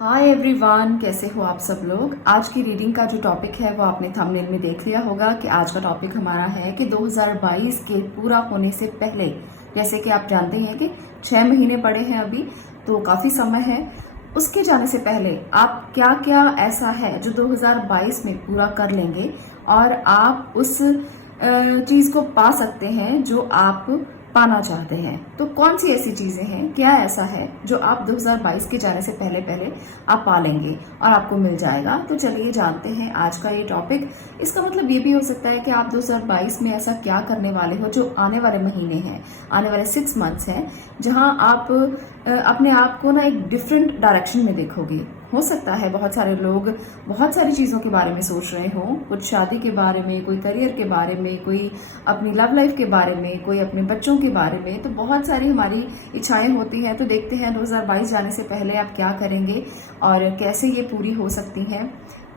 Hi everyone, कैसे हो आप सब लोग। आज की रीडिंग का जो टॉपिक है वो आपने थंबनेल में देख लिया होगा कि आज का टॉपिक हमारा है कि 2022 के पूरा होने से पहले, जैसे कि आप जानते हैं कि 6 महीने पड़े हैं अभी, तो काफ़ी समय है। उसके जाने से पहले आप क्या क्या ऐसा है जो 2022 में पूरा कर लेंगे और आप उस चीज़ को पा सकते हैं जो आप पाना चाहते हैं। तो कौन सी ऐसी चीजें हैं, क्या ऐसा है जो आप 2022 के जाने से पहले पहले आप पा लेंगे और आपको मिल जाएगा। तो चलिए जानते हैं आज का ये टॉपिक। इसका मतलब ये भी हो सकता है कि आप 2022 में ऐसा क्या करने वाले हो जो आने वाले महीने हैं, आने वाले 6 मंथ्स हैं, जहां आप अपने आप को ना एक डिफरेंट डायरेक्शन में देखोगे। हो सकता है बहुत सारे लोग बहुत सारी चीज़ों के बारे में सोच रहे हों, कुछ शादी के बारे में, कोई करियर के बारे में, कोई अपनी लव लाइफ के बारे में, कोई अपने बच्चों के बारे में। तो बहुत सारी हमारी इच्छाएं होती हैं। तो देखते हैं 2022 जाने से पहले आप क्या करेंगे और कैसे ये पूरी हो सकती हैं।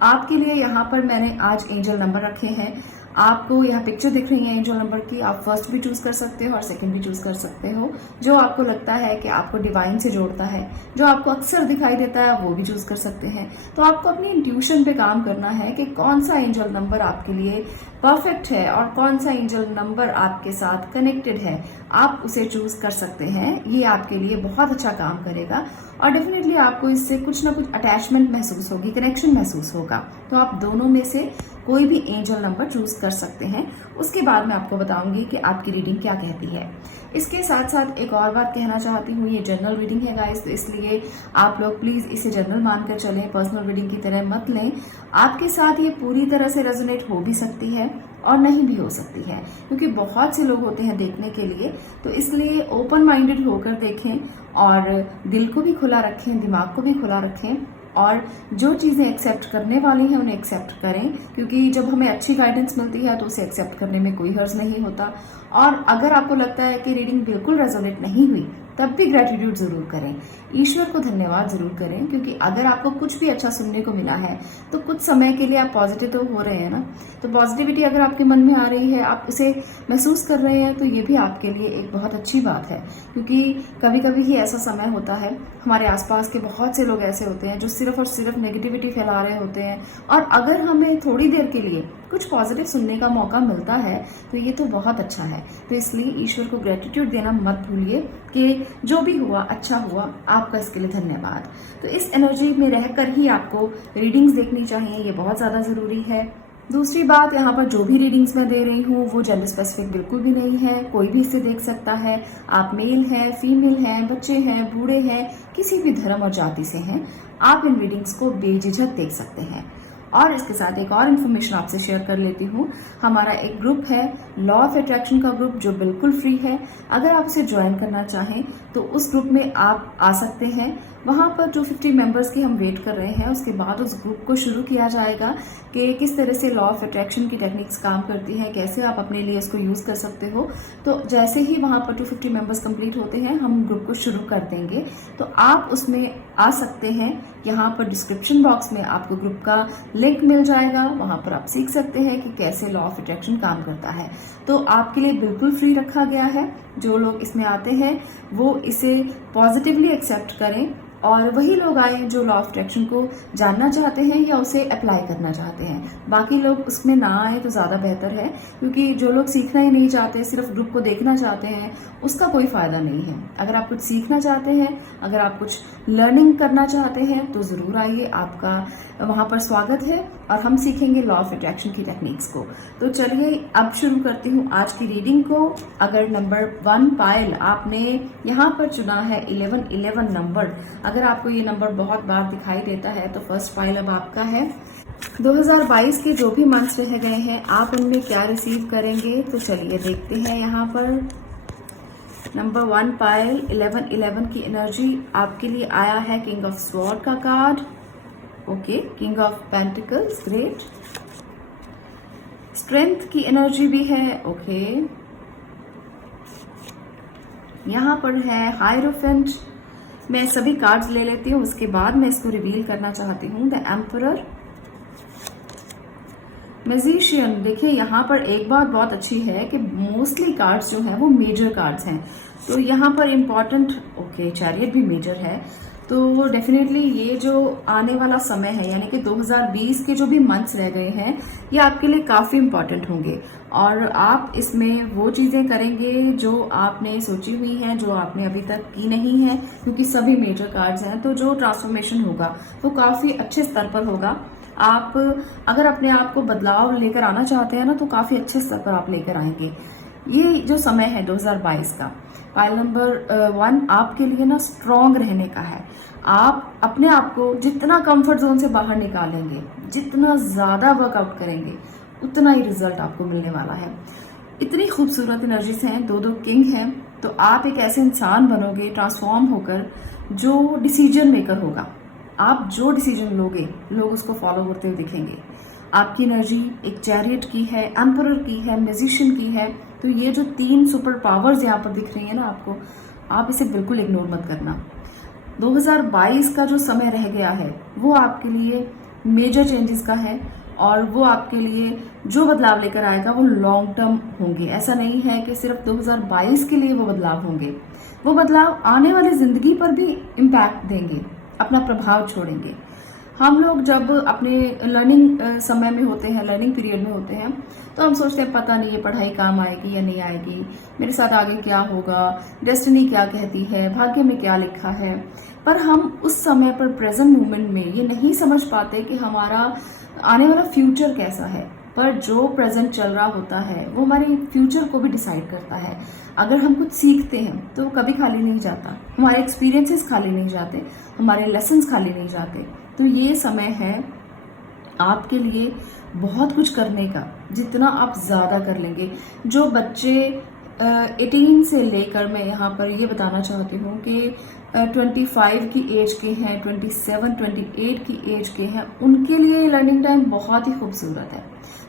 आपके लिए यहाँ पर मैंने आज एंजल नंबर रखे हैं। आपको यहाँ पिक्चर दिख रही है एंजल नंबर की। आप फर्स्ट भी चूज कर सकते हो और सेकंड भी चूज कर सकते हो। जो आपको लगता है कि आपको डिवाइन से जोड़ता है, जो आपको अक्सर दिखाई देता है, वो भी चूज कर सकते हैं। तो आपको अपनी इंट्यूशन पे काम करना है कि कौन सा एंजल नंबर आपके लिए परफेक्ट है और कौन सा एंजल नंबर आपके साथ कनेक्टेड है। आप उसे चूज कर सकते हैं। ये आपके लिए बहुत अच्छा काम करेगा और डेफिनेटली आपको इससे कुछ ना कुछ अटैचमेंट महसूस होगी, कनेक्शन महसूस होगा। तो आप दोनों में से कोई भी एंजल नंबर चूज कर सकते हैं। उसके बाद मैं आपको बताऊंगी कि आपकी रीडिंग क्या कहती है। इसके साथ साथ एक और बात कहना चाहती हूँ, ये जनरल रीडिंग है गाइस, तो इसलिए आप लोग प्लीज इसे जनरल मानकर चलें, पर्सनल रीडिंग की तरह मत लें। आपके साथ ये पूरी तरह से रेजोनेट हो भी सकती है और नहीं भी हो सकती है, क्योंकि बहुत से लोग होते हैं देखने के लिए। तो इसलिए ओपन माइंडेड होकर देखें और दिल को भी खुला रखें, दिमाग को भी खुला रखें और जो चीजें एक्सेप्ट करने वाली हैं उन्हें एक्सेप्ट करें, क्योंकि जब हमें अच्छी गाइडेंस मिलती है तो उसे एक्सेप्ट करने में कोई हर्ज नहीं होता। और अगर आपको लगता है कि रीडिंग बिल्कुल रेजोनेट नहीं हुई, तब भी ग्रेटिट्यूड जरूर करें, ईश्वर को धन्यवाद जरूर करें, क्योंकि अगर आपको कुछ भी अच्छा सुनने को मिला है तो कुछ समय के लिए आप पॉजिटिव तो हो रहे हैं ना। तो पॉजिटिविटी अगर आपके मन में आ रही है, आप उसे महसूस कर रहे हैं, तो ये भी आपके लिए एक बहुत अच्छी बात है। क्योंकि कभी कभी ही ऐसा समय होता है, हमारे आसपास के बहुत से लोग ऐसे होते हैं जो सिर्फ और सिर्फ नेगेटिविटी फैला रहे होते हैं, और अगर हमें थोड़ी देर के लिए कुछ पॉजिटिव सुनने का मौका मिलता है तो ये तो बहुत अच्छा है। तो इसलिए ईश्वर को ग्रेटिट्यूड देना मत भूलिए कि जो भी हुआ अच्छा हुआ, आपका इसके लिए धन्यवाद। तो इस एनर्जी में रहकर ही आपको रीडिंग्स देखनी चाहिए, ये बहुत ज्यादा जरूरी है। दूसरी बात, यहाँ पर जो भी रीडिंग्स मैं दे रही हूँ वो जेंडर स्पेसिफिक बिल्कुल भी नहीं है, कोई भी इसे देख सकता है। आप मेल हैं, फीमेल हैं, बच्चे हैं, बूढ़े हैं, किसी भी धर्म और जाति से हैं, आप इन रीडिंग्स को बेझिझक देख सकते हैं। और इसके साथ एक और इन्फॉर्मेशन आपसे शेयर कर लेती हूँ। हमारा एक ग्रुप है, लॉ ऑफ अट्रैक्शन का ग्रुप, जो बिल्कुल फ्री है। अगर आप उसे ज्वाइन करना चाहें तो उस ग्रुप में आप आ सकते हैं। वहां पर जो 50 मेंबर्स की हम वेट कर रहे हैं, उसके बाद उस ग्रुप को शुरू किया जाएगा कि किस तरह से लॉ ऑफ अट्रैक्शन की टेक्निक्स काम करती है, कैसे आप अपने लिए इसको यूज कर सकते हो। तो जैसे ही वहां पर 250 मेंबर्स कंप्लीट होते हैं, हम ग्रुप को शुरू कर देंगे। तो आप उसमें आ सकते हैं। यहाँ पर डिस्क्रिप्शन बॉक्स में आपको ग्रुप का लिंक मिल जाएगा, वहां पर आप सीख सकते हैं कि कैसे लॉ ऑफ अट्रैक्शन काम करता है। तो आपके लिए बिल्कुल फ्री रखा गया है। जो लोग इसमें आते हैं वो इसे पॉजिटिवली एक्सेप्ट करें, और वही लोग आए जो लॉ ऑफ अट्रैक्शन को जानना चाहते हैं या उसे अप्लाई करना चाहते हैं। बाकी लोग उसमें ना आए तो ज्यादा बेहतर है, क्योंकि जो लोग सीखना ही नहीं चाहते, सिर्फ ग्रुप को देखना चाहते हैं, उसका कोई फायदा नहीं है। अगर आप कुछ सीखना चाहते हैं, अगर आप कुछ लर्निंग करना चाहते हैं, तो जरूर आइए, आपका वहां पर स्वागत है और हम सीखेंगे लॉ ऑफ अट्रैक्शन की टेक्निक्स को। तो चलिए अब शुरू करती हूँ आज की रीडिंग को। अगर नंबर 1 पाइल आपने यहाँ पर चुना है 1111 नंबर, अगर आपको ये नंबर बहुत बार दिखाई देता है तो फर्स्ट पाइल अब आपका है। 2022 के जो भी मंथ्स रह गए हैं, आप उनमें क्या रिसीव करेंगे, तो चलिए देखते हैं। यहाँ पर नंबर 1 पाइल 1111 की एनर्जी आपके लिए आया है किंग ऑफ स्वॉर्ड का card. Okay, king of pentacles, great. Strength की एनर्जी भी है। ओके, यहाँ पर है हायरोफेंट। मैं सभी कार्ड्स ले लेती हूँ, उसके बाद मैं इसको रिवील करना चाहती हूँ। The emperor, magician. देखिए यहाँ पर एक बात बहुत अच्छी है कि मोस्टली कार्ड्स जो हैं वो मेजर कार्ड्स हैं, तो यहाँ पर इम्पोर्टेंट, ओके, चैरियट भी मेजर है। तो डेफिनेटली ये जो आने वाला समय है यानी कि 2020 के जो भी मंथ्स रह गए हैं ये आपके लिए काफी इम्पोर्टेंट होंगे और आप इसमें वो चीजें करेंगे जो आपने सोची हुई हैं, जो आपने अभी तक की नहीं है, क्योंकि सभी मेजर कार्ड्स हैं। तो जो ट्रांसफॉर्मेशन होगा वो काफी अच्छे स्तर पर होगा। आप अगर अपने आप को बदलाव लेकर आना चाहते हैं ना तो काफी अच्छे स्तर पर आप लेकर आएंगे। ये जो समय है 2022 का, फाइल नंबर 1 आपके लिए ना स्ट्रांग रहने का है। आप अपने आप को जितना कंफर्ट जोन से बाहर निकालेंगे, जितना ज्यादा वर्कआउट करेंगे, उतना ही रिजल्ट आपको मिलने वाला है। इतनी खूबसूरत एनर्जीज हैं, दो किंग हैं। तो आप एक ऐसे इंसान बनोगे ट्रांसफॉर्म होकर जो डिसीजन मेकर होगा। आप जो डिसीजन लोगे लोग उसको फॉलो करते हुए दिखेंगे। आपकी एनर्जी एक चैरियट की है, एम्परर की है, म्यूजिशियन की है। तो ये जो 3 सुपर पावर्स यहाँ पर दिख रही है ना आपको, आप इसे बिल्कुल इग्नोर मत करना। 2022 का जो समय रह गया है वो आपके लिए मेजर चेंजेस का है और वो आपके लिए जो बदलाव लेकर आएगा वो लॉन्ग टर्म होंगे। ऐसा नहीं है कि सिर्फ 2022 के लिए वो बदलाव होंगे, वो बदलाव आने वाली जिंदगी पर भी इम्पैक्ट देंगे, अपना प्रभाव छोड़ेंगे। हम लोग जब अपने लर्निंग समय में होते हैं, लर्निंग पीरियड में होते हैं, तो हम सोचते हैं पता नहीं ये पढ़ाई काम आएगी या नहीं आएगी, मेरे साथ आगे क्या होगा, डेस्टिनी क्या कहती है, भाग्य में क्या लिखा है। पर हम उस समय पर प्रेजेंट मोमेंट में ये नहीं समझ पाते कि हमारा आने वाला फ्यूचर कैसा है। पर जो प्रेजेंट चल रहा होता है वो हमारे फ्यूचर को भी डिसाइड करता है। अगर हम कुछ सीखते हैं तो कभी खाली नहीं जाता, हमारे एक्सपीरियंसेस खाली नहीं जाते, हमारे लेसन्स खाली नहीं जाते। तो ये समय है आपके लिए बहुत कुछ करने का, जितना आप ज्यादा कर लेंगे। जो बच्चे 18 से लेकर, मैं यहाँ पर ये बताना चाहती हूँ कि 25 की एज के हैं, 27, 28 की एज के हैं, उनके लिए लर्निंग टाइम बहुत ही खूबसूरत है।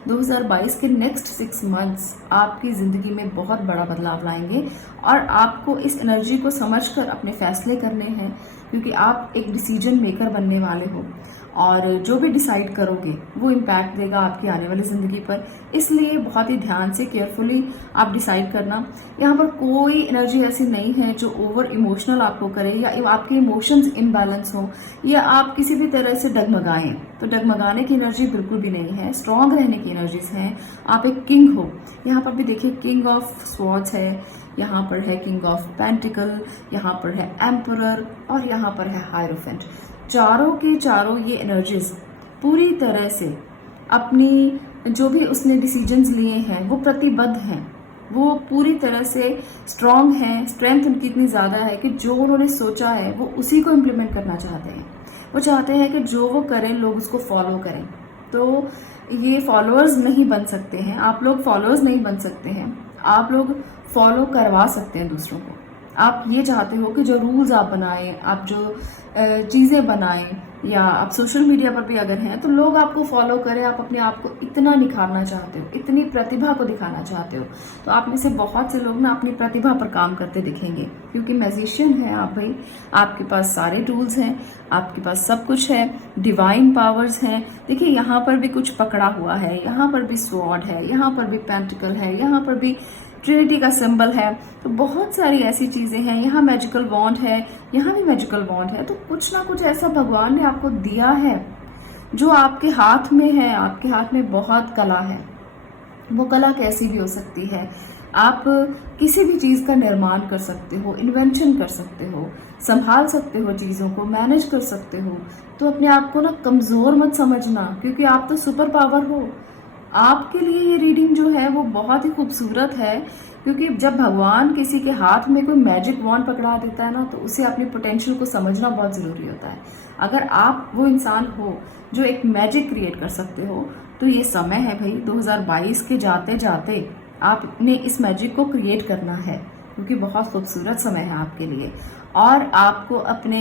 2022 के नेक्स्ट 6 मंथ्स आपकी जिंदगी में बहुत बड़ा बदलाव लाएंगे और आपको इस एनर्जी को समझकर अपने फैसले करने हैं, क्योंकि आप एक डिसीजन मेकर बनने वाले हो और जो भी डिसाइड करोगे वो इम्पैक्ट देगा आपकी आने वाली जिंदगी पर। इसलिए बहुत ही ध्यान से, केयरफुली आप डिसाइड करना। यहाँ पर कोई एनर्जी ऐसी नहीं है जो ओवर इमोशनल आपको करे या आपके इमोशंस इम्बैलेंस हो या आप किसी भी तरह से डगमगाएं। तो डगमगाने की एनर्जी बिल्कुल भी नहीं है, स्ट्रांग रहने की एनर्जीज हैं। आप एक किंग हो। यहाँ पर भी देखिए किंग ऑफ स्वॉर्ड्स है, यहाँ पर है किंग ऑफ पेंटिकल, यहाँ पर है एम्परर और यहाँ पर है हायरोफेंट। चारों के चारों ये एनर्जीज पूरी तरह से अपनी जो भी उसने डिसीजंस लिए हैं वो प्रतिबद्ध हैं, वो पूरी तरह से स्ट्रांग हैं। स्ट्रेंथ उनकी इतनी ज्यादा है कि जो उन्होंने सोचा है वो उसी को इम्प्लीमेंट करना चाहते हैं। वो चाहते हैं कि जो वो करें लोग उसको फॉलो करें। तो ये फॉलोअर्स नहीं बन सकते हैं, आप लोग फॉलोअर्स नहीं बन सकते हैं, आप लोग फॉलो करवा सकते हैं दूसरों को। आप ये चाहते हो कि जो रूल्स आप बनाएं, आप जो चीजें बनाएं, या आप सोशल मीडिया पर भी अगर हैं तो लोग आपको फॉलो करें। आप अपने आप को इतना निखारना चाहते हो, इतनी प्रतिभा को दिखाना चाहते हो। तो आप में से बहुत से लोग ना अपनी प्रतिभा पर काम करते दिखेंगे, क्योंकि मैजिशियन है आप भाई। आपके पास सारे टूल्स हैं, आपके पास सब कुछ है, डिवाइन पावर्स हैं। देखिए यहाँ पर भी कुछ पकड़ा हुआ है, यहाँ पर भी स्वॉर्ड है, यहाँ पर भी पेंटिकल है, यहाँ पर भी ट्रिनिटी का सिंबल है। तो बहुत सारी ऐसी चीजें हैं। यहाँ मैजिकल वॉन्ड है, यहाँ भी मैजिकल वॉन्ड है। तो कुछ ना कुछ ऐसा भगवान ने आपको दिया है जो आपके हाथ में है। आपके हाथ में बहुत कला है। वो कला कैसी भी हो सकती है। आप किसी भी चीज का निर्माण कर सकते हो, इन्वेंशन कर सकते हो, संभाल सकते हो, चीजों को मैनेज कर सकते हो। तो अपने आप को ना कमजोर मत समझना, क्योंकि आप तो सुपर पावर हो। आपके लिए ये रीडिंग जो है वो बहुत ही खूबसूरत है, क्योंकि जब भगवान किसी के हाथ में कोई मैजिक वॉन्ड पकड़ा देता है ना तो उसे अपनी पोटेंशियल को समझना बहुत जरूरी होता है। अगर आप वो इंसान हो जो एक मैजिक क्रिएट कर सकते हो तो ये समय है भाई 2022 के जाते जाते आपने इस मैजिक को क्रिएट करना है, क्योंकि बहुत खूबसूरत समय है आपके लिए। और आपको अपने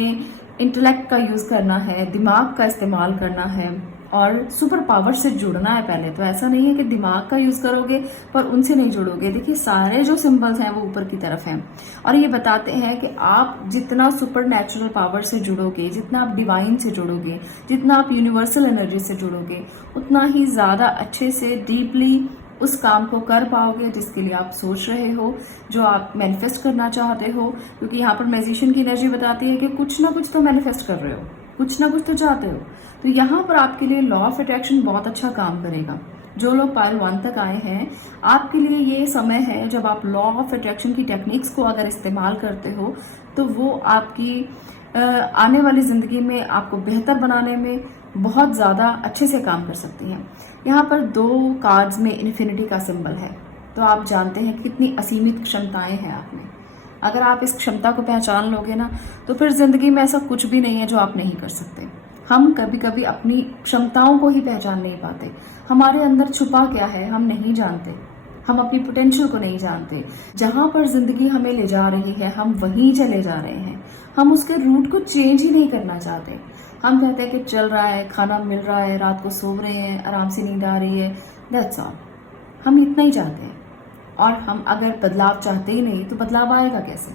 इंटेलेक्ट का यूज करना है, दिमाग का इस्तेमाल करना है और सुपर पावर से जुड़ना है पहले। तो ऐसा नहीं है कि दिमाग का यूज करोगे पर उनसे नहीं जुड़ोगे। देखिए सारे जो सिंबल्स हैं वो ऊपर की तरफ हैं और ये बताते हैं कि आप जितना सुपर नेचुरल पावर से जुड़ोगे, जितना आप डिवाइन से जुड़ोगे, जितना आप यूनिवर्सल एनर्जी से जुड़ोगे, उतना ही ज्यादा अच्छे से डीपली उस काम को कर पाओगे जिसके लिए आप सोच रहे हो, जो आप मैनिफेस्ट करना चाहते हो। क्योंकि यहाँ पर मैजिशियन की एनर्जी बताती है कि कुछ ना कुछ तो मैनिफेस्ट कर रहे हो, कुछ ना कुछ तो चाहते हो। तो यहाँ पर आपके लिए लॉ ऑफ अट्रैक्शन बहुत अच्छा काम करेगा। जो लोग पायल 1 तक आए हैं, आपके लिए ये समय है जब आप लॉ ऑफ अट्रैक्शन की टेक्निक्स को अगर इस्तेमाल करते हो तो वो आपकी आने वाली जिंदगी में आपको बेहतर बनाने में बहुत ज्यादा अच्छे से काम कर सकती हैं। यहाँ पर 2 कार्ड्स में इन्फिनिटी का सिंबल है, तो आप जानते हैं कितनी असीमित क्षमताएं हैं आप में। अगर आप इस क्षमता को पहचान लोगे ना, तो फिर जिंदगी में ऐसा कुछ भी नहीं है जो आप नहीं कर सकते। हम कभी कभी अपनी क्षमताओं को ही पहचान नहीं पाते। हमारे अंदर छुपा क्या है हम नहीं जानते, हम अपनी पोटेंशियल को नहीं जानते। जहां पर जिंदगी हमें ले जा रही है हम वहीं चले जा रहे हैं, हम उसके रूट को चेंज ही नहीं करना चाहते। हम कहते हैं कि चल रहा है, खाना मिल रहा है, रात को सो रहे हैं, आराम से नींद आ रही है, दैट्स ऑल। हम इतना ही चाहते हैं। और हम अगर बदलाव चाहते ही नहीं तो बदलाव आएगा कैसे?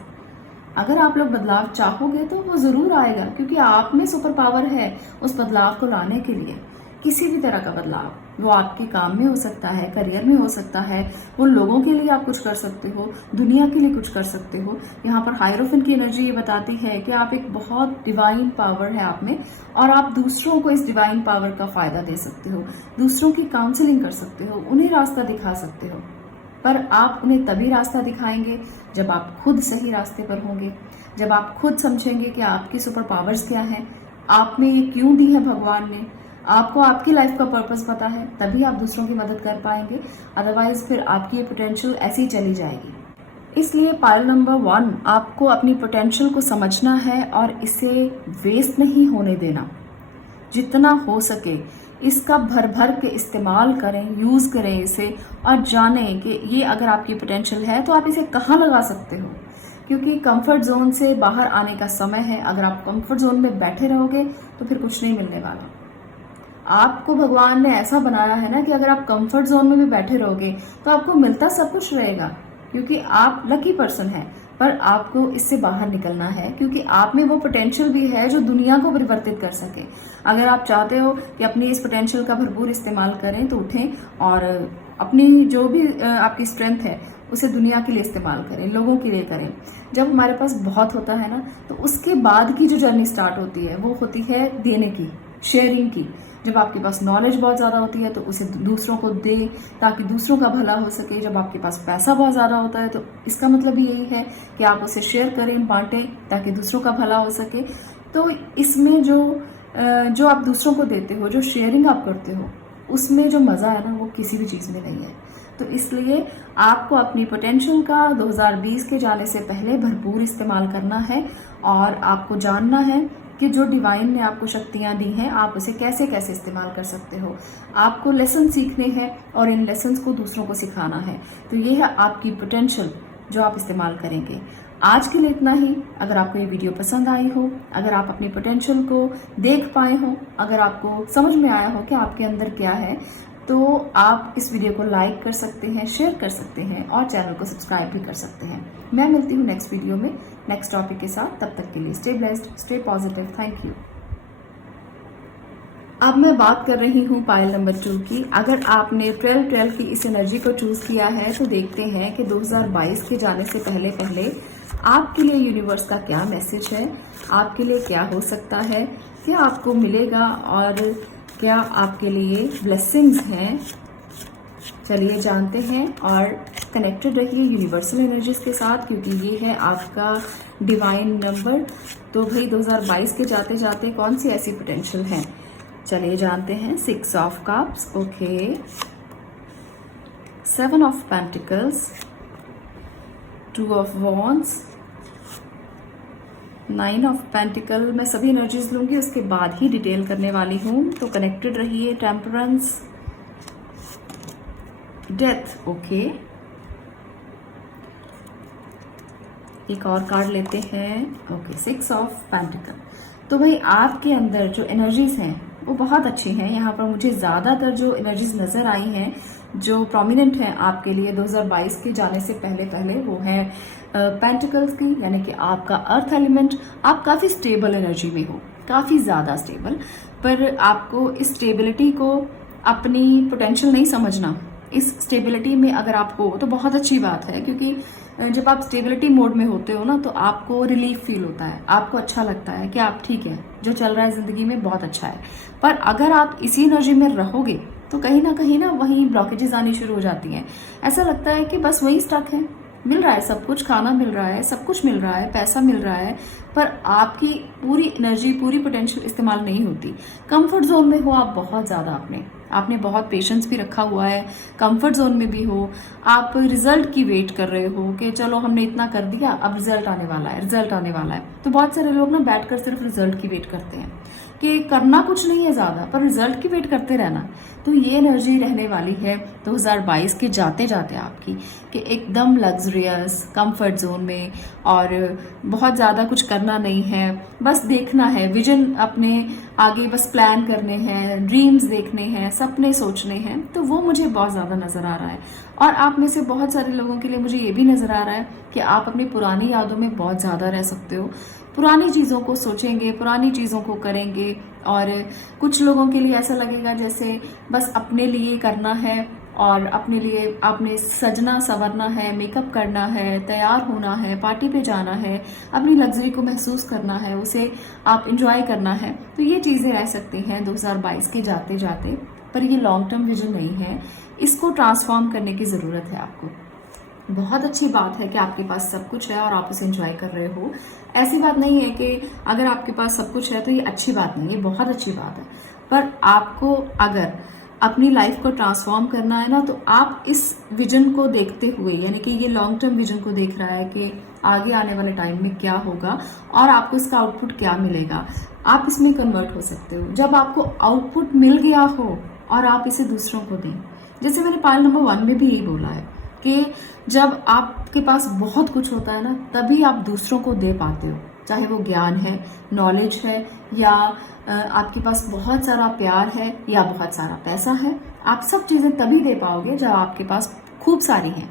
अगर आप लोग बदलाव चाहोगे तो वो जरूर आएगा, क्योंकि आप में सुपर पावर है उस बदलाव को लाने के लिए। किसी भी तरह का बदलाव, वो आपके काम में हो सकता है, करियर में हो सकता है, वो लोगों के लिए आप कुछ कर सकते हो, दुनिया के लिए कुछ कर सकते हो। यहाँ पर हायरोफेंट की एनर्जी ये बताती है कि आप एक बहुत डिवाइन पावर है आप में, और आप दूसरों को इस डिवाइन पावर का फायदा दे सकते हो, दूसरों की काउंसलिंग कर सकते हो, उन्हें रास्ता दिखा सकते हो। पर आप उन्हें तभी रास्ता दिखाएंगे जब आप खुद सही रास्ते पर होंगे, जब आप खुद समझेंगे कि आपकी सुपर पावर्स क्या हैं, आप में ये क्यों दी है भगवान ने, आपको आपकी लाइफ का पर्पस पता है, तभी आप दूसरों की मदद कर पाएंगे। अदरवाइज फिर आपकी ये पोटेंशियल ऐसी ही चली जाएगी। इसलिए पायल नंबर 1, आपको अपनी पोटेंशियल को समझना है और इसे वेस्ट नहीं होने देना। जितना हो सके इसका भर भर के इस्तेमाल करें, यूज करें इसे, और जानें कि ये अगर आपकी पोटेंशियल है तो आप इसे कहाँ लगा सकते हो। क्योंकि कंफर्ट जोन से बाहर आने का समय है। अगर आप कंफर्ट जोन में बैठे रहोगे तो फिर कुछ नहीं मिलने वाला। आपको भगवान ने ऐसा बनाया है ना कि अगर आप कंफर्ट जोन में भी बैठे रहोगे तो आपको मिलता सब कुछ रहेगा, क्योंकि आप लकी पर्सन हैं। पर आपको इससे बाहर निकलना है, क्योंकि आप में वो पोटेंशियल भी है जो दुनिया को परिवर्तित कर सके। अगर आप चाहते हो कि अपनी इस पोटेंशियल का भरपूर इस्तेमाल करें तो उठें और अपनी जो भी आपकी स्ट्रेंथ है उसे दुनिया के लिए इस्तेमाल करें, लोगों के लिए करें। जब हमारे पास बहुत होता है ना, तो उसके बाद की जो जर्नी स्टार्ट होती है वो होती है देने की, शेयरिंग की। जब आपके पास नॉलेज बहुत ज्यादा होती है तो उसे दूसरों को दे ताकि दूसरों का भला हो सके। जब आपके पास पैसा बहुत ज्यादा होता है तो इसका मतलब यही है कि आप उसे शेयर करें, बांटें, ताकि दूसरों का भला हो सके। तो इसमें जो आप दूसरों को देते हो, जो शेयरिंग आप करते हो, उसमें जो मजा है ना वो किसी भी चीज में नहीं है। तो इसलिए आपको अपनी पोटेंशियल का 2020 के जाने से पहले भरपूर इस्तेमाल करना है, और आपको जानना है कि जो डिवाइन ने आपको शक्तियां दी हैं आप उसे कैसे कैसे इस्तेमाल कर सकते हो। आपको लेसन सीखने हैं और इन लेसन्स को दूसरों को सिखाना है। तो ये है आपकी पोटेंशियल जो आप इस्तेमाल करेंगे। आज के लिए इतना ही। अगर आपको ये वीडियो पसंद आई हो, अगर आप अपनी पोटेंशियल को देख पाए हो, अगर आपको समझ में आया हो कि आपके अंदर क्या है, तो आप इस वीडियो को लाइक कर सकते हैं, शेयर कर सकते हैं और चैनल को सब्सक्राइब भी कर सकते हैं। मैं मिलती हूँ नेक्स्ट वीडियो में नेक्स्ट टॉपिक के साथ। तब तक के लिए stay blessed, stay positive, thank you. अब मैं बात कर रही हूँ पायल नंबर 2 की। अगर आपने 12-12 की इस एनर्जी को चूज किया है तो देखते हैं कि 2022 के जाने से पहले पहले आपके लिए यूनिवर्स का क्या मैसेज है, आपके लिए क्या हो सकता है, क्या आपको मिलेगा और क्या आपके लिए ब्लेसिंग्स हैं। चलिए जानते हैं और कनेक्टेड रहिए यूनिवर्सल एनर्जीज के साथ, क्योंकि ये है आपका डिवाइन नंबर। तो भाई 2022 के जाते जाते कौन सी ऐसी पोटेंशियल है, चलिए जानते हैं। 6 of cups, okay, 7 of pentacles, 2 of wands, 9 of pentacle. मैं सभी एनर्जीज लूंगी, उसके बाद ही डिटेल करने वाली हूं, तो कनेक्टेड रहिए। Temperance, death, okay. एक और कार्ड लेते हैं, ओके, 6 ऑफ पेंटिकल। तो भाई आपके अंदर जो एनर्जीज हैं वो बहुत अच्छी हैं। यहाँ पर मुझे ज्यादातर जो एनर्जीज नजर आई हैं जो प्रोमिनेंट हैं आपके लिए 2022 के जाने से पहले पहले, वो है पेंटिकल्स की, यानी कि आपका अर्थ एलिमेंट। आप काफी स्टेबल एनर्जी में हो, काफी ज्यादा स्टेबल, पर आपको इस स्टेबिलिटी को अपनी पोटेंशियल नहीं समझना। इस स्टेबिलिटी में अगर आप हो तो बहुत अच्छी बात है, क्योंकि जब आप स्टेबिलिटी मोड में होते हो ना तो आपको रिलीफ फील होता है, आपको अच्छा लगता है कि आप ठीक है, जो चल रहा है जिंदगी में बहुत अच्छा है। पर अगर आप इसी एनर्जी में रहोगे तो कहीं ना वहीं ब्लॉकेजेस आनी शुरू हो जाती हैं। ऐसा लगता है कि बस वही स्टक है, मिल रहा है सब कुछ, खाना मिल रहा है, सब कुछ मिल रहा है, पैसा मिल रहा है, पर आपकी पूरी एनर्जी, पूरी पोटेंशियल इस्तेमाल नहीं होती। कंफर्ट जोन में हो आप बहुत ज्यादा, आपने बहुत पेशेंस भी रखा हुआ है, कंफर्ट जोन में भी हो, आप रिजल्ट की वेट कर रहे हो कि चलो हमने इतना कर दिया, अब रिजल्ट आने वाला है, रिजल्ट आने वाला है। तो बहुत सारे लोग ना बैठकर सिर्फ रिजल्ट की वेट करते हैं कि करना कुछ नहीं है ज्यादा, पर रिजल्ट की वेट करते रहना। तो ये एनर्जी रहने वाली है 2022 के जाते जाते आपकी, कि एकदम लग्जरियस कंफर्ट जोन में, और बहुत ज्यादा कुछ करना नहीं है, बस देखना है, विजन अपने आगे बस प्लान करने हैं, ड्रीम्स देखने हैं, सपने सोचने हैं। तो वो मुझे बहुत ज्यादा नजर आ रहा है। और आप में से बहुत सारे लोगों के लिए मुझे ये भी नजर आ रहा है कि आप अपनी पुरानी यादों में बहुत ज्यादा रह सकते हो, पुरानी चीजों को सोचेंगे, पुरानी चीजों को करेंगे। और कुछ लोगों के लिए ऐसा लगेगा जैसे बस अपने लिए करना है, और अपने लिए आपने सजना संवरना है, मेकअप करना है, तैयार होना है, पार्टी पे जाना है, अपनी लग्जरी को महसूस करना है, उसे आप इंजॉय करना है। तो ये चीजें रह सकती हैं 2022 के जाते जाते, पर ये लॉन्ग टर्म विजन नहीं है, इसको ट्रांसफॉर्म करने की जरूरत है आपको। बहुत अच्छी बात है कि आपके पास सब कुछ है और आप उसे एंजॉय कर रहे हो। ऐसी बात नहीं है कि अगर आपके पास सब कुछ है तो ये अच्छी बात नहीं, ये बहुत अच्छी बात है। पर आपको अगर अपनी लाइफ को ट्रांसफॉर्म करना है ना, तो आप इस विजन को देखते हुए, यानी कि ये लॉन्ग टर्म विजन को देख रहा है कि आगे आने वाले टाइम में क्या होगा और आपको इसका आउटपुट क्या मिलेगा, आप इसमें कन्वर्ट हो सकते हो। जब आपको आउटपुट मिल गया हो और आप इसे दूसरों को दें, जैसे मैंने पायल नंबर 1 में भी यही बोला है कि जब आपके पास बहुत कुछ होता है ना, तभी आप दूसरों को दे पाते हो, चाहे वो ज्ञान है, नॉलेज है, या आपके पास बहुत सारा प्यार है, या बहुत सारा पैसा है। आप सब चीजें तभी दे पाओगे जब आपके पास खूब सारी हैं।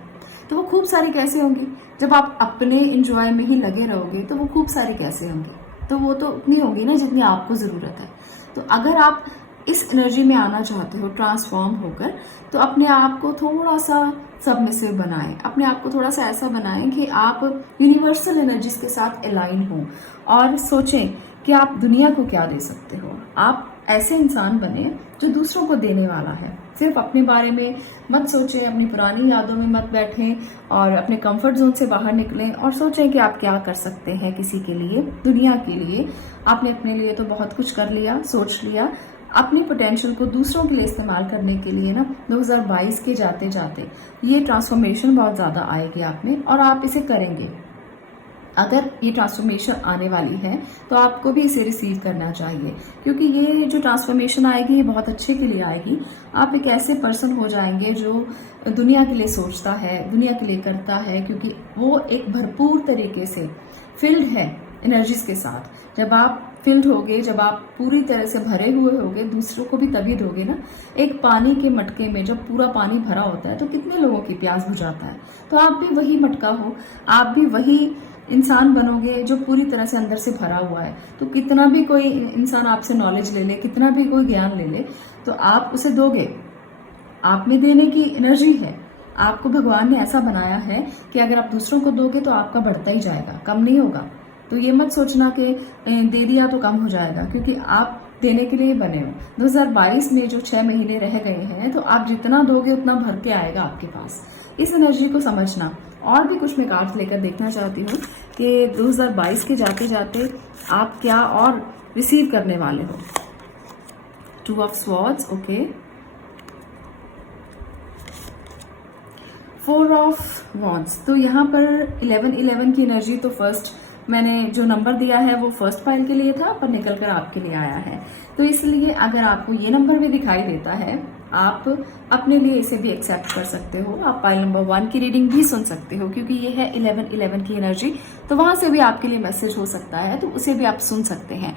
तो वो खूब सारी कैसे होंगी? जब आप अपने एंजॉय में ही लगे रहोगे तो वो खूब सारी कैसे होंगी? तो वो तो उतनी होगी ना जितनी आपको जरूरत है। तो अगर आप इस एनर्जी में आना चाहते हो ट्रांसफॉर्म होकर, तो अपने आप को थोड़ा सा सबमिसिव बनाएं, अपने आप को थोड़ा सा ऐसा बनाएं कि आप यूनिवर्सल एनर्जीज के साथ अलाइन हो, और सोचें कि आप दुनिया को क्या दे सकते हो। आप ऐसे इंसान बने जो दूसरों को देने वाला है। सिर्फ अपने बारे में मत सोचें, अपनी पुरानी यादों में मत बैठें, और अपने कंफर्ट जोन से बाहर निकलें और सोचें कि आप क्या कर सकते हैं किसी के लिए, दुनिया के लिए। आपने अपने लिए तो बहुत कुछ कर लिया, सोच लिया। अपनी पोटेंशियल को दूसरों के लिए इस्तेमाल करने के लिए ना 2022 के जाते जाते ये ट्रांसफॉर्मेशन बहुत ज्यादा आएगी आप में, और आप इसे करेंगे। अगर ये ट्रांसफॉर्मेशन आने वाली है तो आपको भी इसे रिसीव करना चाहिए, क्योंकि ये जो ट्रांसफॉर्मेशन आएगी ये बहुत अच्छे के लिए आएगी। आप एक ऐसे पर्सन हो जाएंगे जो दुनिया के लिए सोचता है, दुनिया के लिए करता है, क्योंकि वो एक भरपूर तरीके से फिल्ड है एनर्जीज के साथ। जब आप फिल्ड होगे, जब आप पूरी तरह से भरे हुए होगे, दूसरों को भी तभी दोगे ना। एक पानी के मटके में जब पूरा पानी भरा होता है तो कितने लोगों की प्यास बुझाता है। तो आप भी वही मटका हो, आप भी वही इंसान बनोगे जो पूरी तरह से अंदर से भरा हुआ है। तो कितना भी कोई इंसान आपसे नॉलेज ले ले, कितना भी कोई ज्ञान ले ले, तो आप उसे दोगे। आप में देने की एनर्जी है। आपको भगवान ने ऐसा बनाया है कि अगर आप दूसरों को दोगे तो आपका बढ़ता ही जाएगा, कम नहीं होगा। तो ये मत सोचना कि दे दिया तो कम हो जाएगा, क्योंकि आप देने के लिए बने हो। 2022 में जो 6 महीने रह गए हैं, तो आप जितना दोगे उतना भर के आएगा आपके पास। इस एनर्जी को समझना। और भी कुछ मैं कार्ड्स लेकर देखना चाहती हूँ कि 2022 के जाते जाते आप क्या और रिसीव करने वाले हो। 2 of swords, okay. 4 of wands. तो यहाँ पर 11 की एनर्जी, तो फर्स्ट मैंने जो नंबर दिया है वो फर्स्ट पाइल के लिए था, पर निकल कर आपके लिए आया है। तो इसलिए अगर आपको ये नंबर भी दिखाई देता है, आप अपने लिए इसे भी एक्सेप्ट कर सकते हो। आप पाइल नंबर 1 की रीडिंग भी सुन सकते हो, क्योंकि ये है 11 की एनर्जी। तो वहां से भी आपके लिए मैसेज हो सकता है, तो उसे भी आप सुन सकते हैं।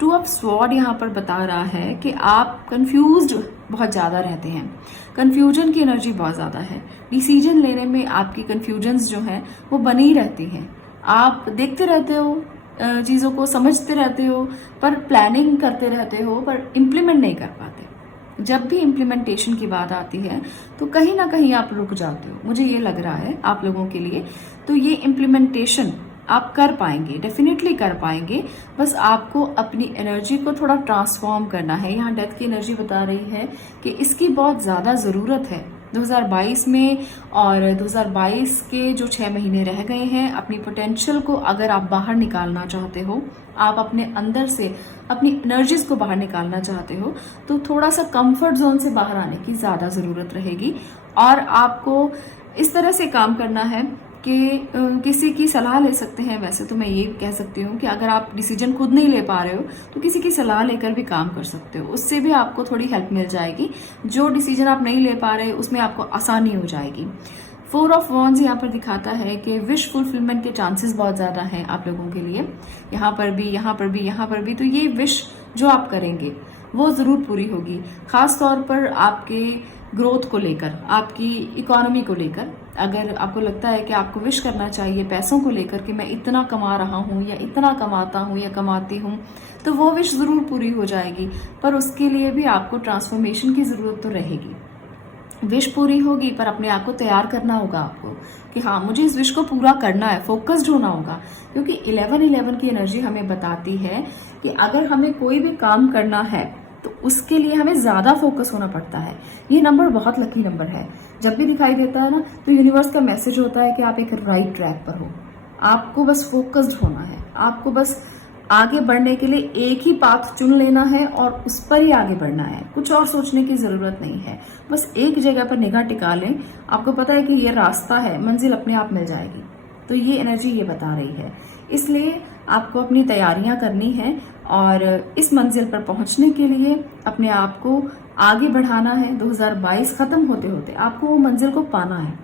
2 ऑफ स्वॉर्ड यहाँ पर बता रहा है कि आप कंफ्यूज्ड बहुत ज्यादा रहते हैं। कंफ्यूजन की एनर्जी बहुत ज्यादा है। डिसीजन लेने में आपकी कंफ्यूजन्स जो है वो बनी रहती हैं। आप देखते रहते हो, चीजों को समझते रहते हो, पर प्लानिंग करते रहते हो, पर इम्प्लीमेंट नहीं कर पाते। जब भी इम्प्लीमेंटेशन की बात आती है तो कहीं ना कहीं आप रुक जाते हो, मुझे ये लग रहा है आप लोगों के लिए। तो ये इम्प्लीमेंटेशन आप कर पाएंगे, डेफिनेटली कर पाएंगे, बस आपको अपनी एनर्जी को थोड़ा ट्रांसफॉर्म करना है। यहाँ डेथ की एनर्जी बता रही है कि इसकी बहुत ज़्यादा ज़रूरत है 2022 में, और 2022 के जो 6 महीने रह गए हैं, अपनी पोटेंशियल को अगर आप बाहर निकालना चाहते हो, आप अपने अंदर से अपनी एनर्जीज को बाहर निकालना चाहते हो, तो थोड़ा सा कंफर्ट जोन से बाहर आने की ज़्यादा ज़रूरत रहेगी। और आपको इस तरह से काम करना है कि किसी की सलाह ले सकते हैं। वैसे तो मैं ये कह सकती हूँ कि अगर आप डिसीजन खुद नहीं ले पा रहे हो तो किसी की सलाह लेकर भी काम कर सकते हो, उससे भी आपको थोड़ी हेल्प मिल जाएगी। जो डिसीजन आप नहीं ले पा रहे उसमें आपको आसानी हो जाएगी। 4 ऑफ वॉन्ड्स यहाँ पर दिखाता है कि विश फुलफिलमेंट के चांसेस बहुत ज्यादा हैं आप लोगों के लिए, यहाँ पर भी, यहाँ पर भी, यहाँ पर भी। तो ये विश जो आप करेंगे वो जरूर पूरी होगी, खास तौर पर आपके ग्रोथ को लेकर, आपकी इकोनॉमी को लेकर। अगर आपको लगता है कि आपको विश करना चाहिए पैसों को लेकर कि मैं इतना कमा रहा हूँ या इतना कमाता हूँ या कमाती हूँ, तो वो विश जरूर पूरी हो जाएगी। पर उसके लिए भी आपको ट्रांसफॉर्मेशन की जरूरत तो रहेगी। विश पूरी होगी पर अपने आप को तैयार करना होगा आपको कि हाँ मुझे इस विश को पूरा करना है, फोकस्ड होना होगा। क्योंकि 11-11 की एनर्जी हमें बताती है कि अगर हमें कोई भी काम करना है तो उसके लिए हमें ज्यादा फोकस होना पड़ता है। ये नंबर बहुत लकी नंबर है, जब भी दिखाई देता है ना तो यूनिवर्स का मैसेज होता है कि आप एक राइट ट्रैक पर हो। आपको बस फोकस्ड होना है, आपको बस आगे बढ़ने के लिए एक ही पाथ चुन लेना है और उस पर ही आगे बढ़ना है, कुछ और सोचने की जरूरत नहीं है। बस एक जगह पर निगाह टिका लें, आपको पता है कि ये रास्ता है, मंजिल अपने आप मिल जाएगी। तो ये एनर्जी ये बता रही है। इसलिए आपको अपनी तैयारियां करनी है और इस मंजिल पर पहुंचने के लिए अपने आप को आगे बढ़ाना है। 2022 खत्म होते होते आपको वो मंजिल को पाना है।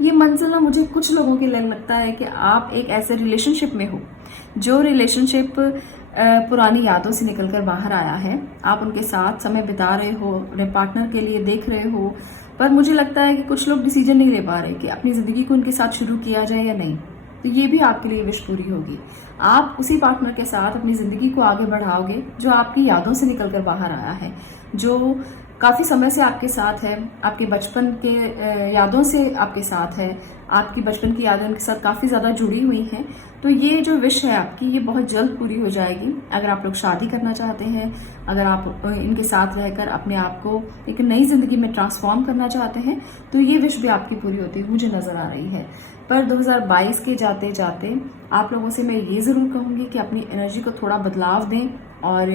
ये मंजिल ना मुझे कुछ लोगों के लिए लगता है कि आप एक ऐसे रिलेशनशिप में हो जो रिलेशनशिप पुरानी यादों से निकलकर बाहर आया है। आप उनके साथ समय बिता रहे हो, अपने पार्टनर के लिए देख रहे हो, पर मुझे लगता है कि कुछ लोग डिसीजन नहीं ले पा रहे कि अपनी जिंदगी को उनके साथ शुरू किया जाए या नहीं। तो ये भी आपके लिए विश पूरी होगी। आप उसी पार्टनर के साथ अपनी जिंदगी को आगे बढ़ाओगे जो आपकी यादों से निकलकर बाहर आया है, जो काफी समय से आपके साथ है, आपके बचपन के यादों से आपके साथ है, आपकी बचपन की यादें उनके साथ काफी ज्यादा जुड़ी हुई हैं। तो ये जो विश है आपकी ये बहुत जल्द पूरी हो जाएगी। अगर आप लोग शादी करना चाहते हैं, अगर आप इनके साथ रहकर अपने आप को एक नई जिंदगी में ट्रांसफॉर्म करना चाहते हैं, तो ये विश भी आपकी पूरी होती है मुझे नजर आ रही है। पर 2022 के जाते जाते आप लोगों से मैं ये जरूर कहूंगी कि अपनी एनर्जी को थोड़ा बदलाव दें और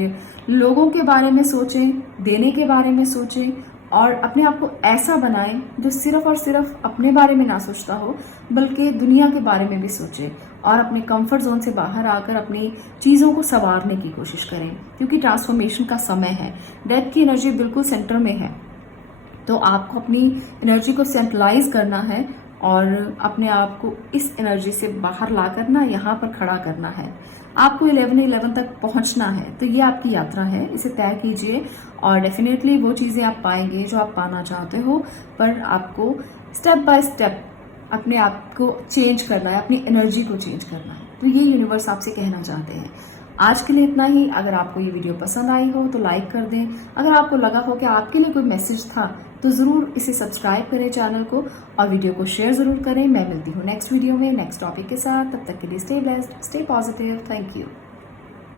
लोगों के बारे में सोचें, देने के बारे में सोचें और अपने आप को ऐसा बनाएं जो सिर्फ और सिर्फ अपने बारे में ना सोचता हो बल्कि दुनिया के बारे में भी सोचे और अपने कंफर्ट जोन से बाहर आकर अपनी चीजों को संवारने की कोशिश करें। क्योंकि ट्रांसफॉर्मेशन का समय है, डेथ की एनर्जी बिल्कुल सेंटर में है, तो आपको अपनी एनर्जी को सेंट्रलाइज करना है और अपने आप को इस एनर्जी से बाहर ला करना, यहाँ पर खड़ा करना है। आपको 11-11 तक पहुंचना है, तो ये आपकी यात्रा है, इसे तय कीजिए और डेफिनेटली वो चीजें आप पाएंगे जो आप पाना चाहते हो। पर आपको स्टेप बाय स्टेप अपने आप को चेंज करना है, अपनी एनर्जी को चेंज करना है। तो ये यूनिवर्स आपसे कहना चाहते हैं। आज के लिए इतना ही। अगर आपको ये वीडियो पसंद आई हो तो लाइक कर दें। अगर आपको लगा हो कि आपके लिए कोई मैसेज था तो जरूर इसे सब्सक्राइब करें चैनल को और वीडियो को शेयर जरूर करें। मैं मिलती हूँ नेक्स्ट वीडियो में नेक्स्ट टॉपिक के साथ। तब तक के लिए stay blessed, stay positive. Thank you.